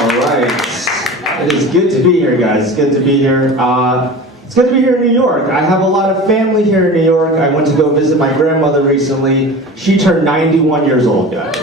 Alright. It is good to be here, guys. It's good to be here. It's good to be here in New York. I have a lot of family here in New York. I went to go visit my grandmother recently. She turned 91 years old, guys.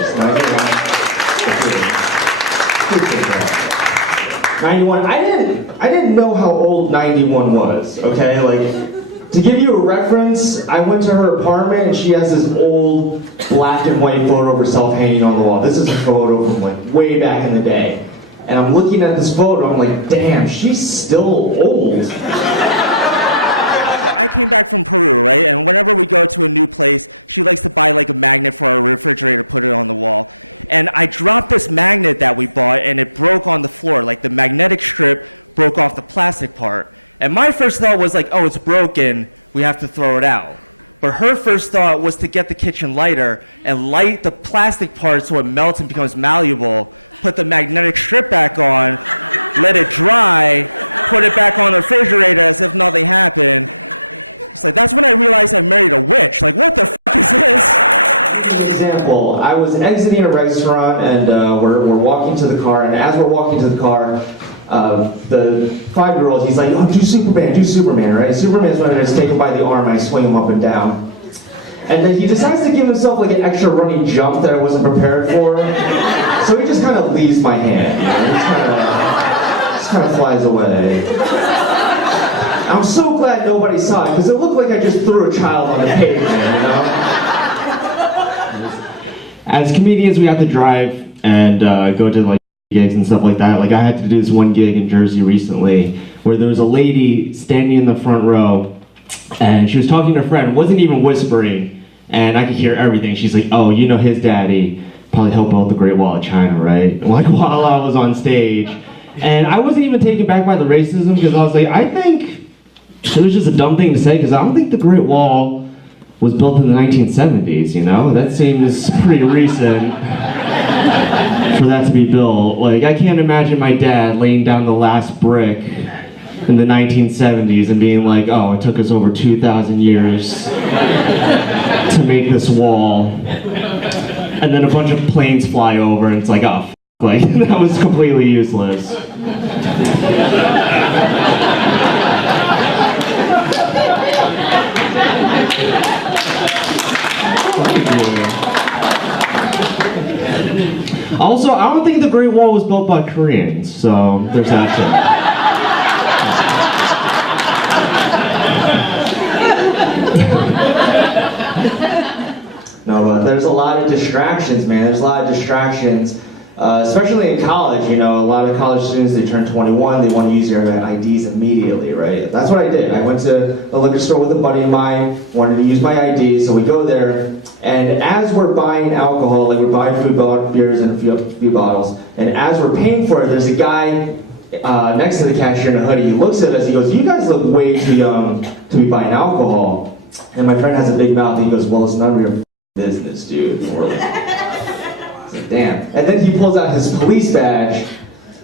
91. I didn't know how old 91 was, okay? Like, to give you a reference, I went to her apartment and she has this old black and white photo of herself hanging on the wall. This is a photo from like way back in the day. And I'm looking at this photo, I'm like, damn, she's still old. I'll give you an example. I was exiting a restaurant and we're walking to the car, and as we're walking to the car, the 5-year-old, he's like, oh, do Superman, right? Superman's when I just take him by the arm and I swing him up and down. And then he decides to give himself like an extra running jump that I wasn't prepared for. So he just kind of leaves my hand. You know? He just kind of flies away. I'm so glad nobody saw it, because it looked like I just threw a child on the pavement, you know? As comedians, we have to drive and go to like gigs and stuff like that. Like I had to do this one gig in Jersey recently where there was a lady standing in the front row and she was talking to a friend, wasn't even whispering, and I could hear everything. She's like, oh, you know his daddy probably helped build the Great Wall of China, right? Like while I was on stage. And I wasn't even taken back by the racism, because I was like, I think it was just a dumb thing to say, because I don't think the Great Wall was built in the 1970s, you know? That seems pretty recent for that to be built. Like, I can't imagine my dad laying down the last brick in the 1970s and being like, oh, it took us over 2,000 years to make this wall. And then a bunch of planes fly over and it's like, oh, like, that was completely useless. Also, I don't think the Great Wall was built by Koreans, so there's that too. No, but there's a lot of distractions, man. There's a lot of distractions, especially in college. You know, a lot of college students, they turn 21, they want to use their IDs immediately, right? That's what I did. I went to a liquor store with a buddy of mine, wanted to use my ID, so we go there, and as we're buying alcohol, like we're buying food, beers, and a few bottles, and as we're paying for it, there's a guy next to the cashier in a hoodie. He looks at us, he goes, you guys look way too young to be buying alcohol. And my friend has a big mouth, and he goes, well, it's none of your business, dude. And we're like, damn. And then he pulls out his police badge,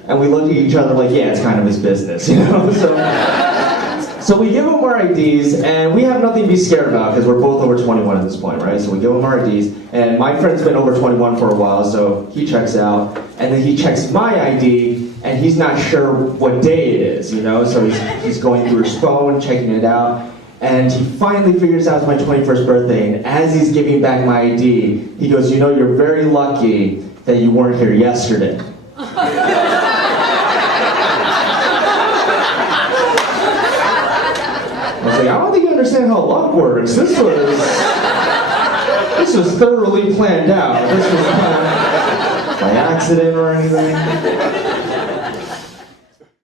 and we look at each other like, yeah, it's kind of his business, you know? So we give him our IDs, and we have nothing to be scared about, because we're both over 21 at this point, right? So we give him our IDs, and my friend's been over 21 for a while, so he checks out, and then he checks my ID, and he's not sure what day it is, you know? So he's going through his phone, checking it out, and he finally figures out it's my 21st birthday, and as he's giving back my ID, he goes, you know, you're very lucky that you weren't here yesterday. I was like, I don't think you understand how luck works. This was thoroughly planned out. This was not by accident or anything.